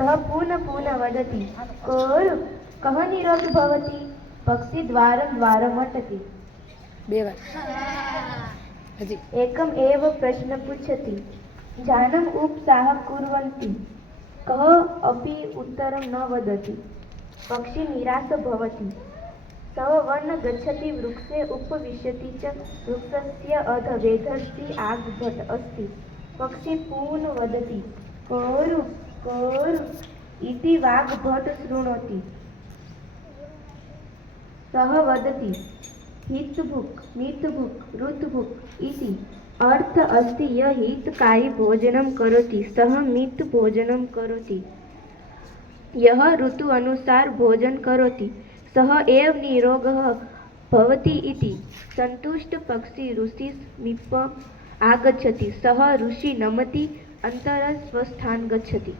सः पुनः पुनः वदति कोरु कः निरोग भवति। पक्षी द्वारं द्वारमटति। एकम् एव प्रश्न पृच्छति जानम् उपसाः कुर्वन्ति कः अपि उत्तरं न वदति। पक्षी निराश भवति। सः वनं गच्छति वृक्षे उपविशति च वृक्षस्य अधः आग्भट अस्ति। पक्षी पुनः वदति कोरु कोरु इति वाग्भट शृणोति। सः वदति हितभुक् मितभुक् ऋतभुक् इति अर्थ अस्ति यः हितकारी भोजनं करोति सः मित भोजनं करोति। यः ऋतु अनुसार भोजन करोति सः एव निरोगः भवति इति। सन्तुष्ट पक्षी ऋषिसमीपम् आगच्छति। सः ऋषि नमति अनन्तरं स्वस्थानं गच्छति।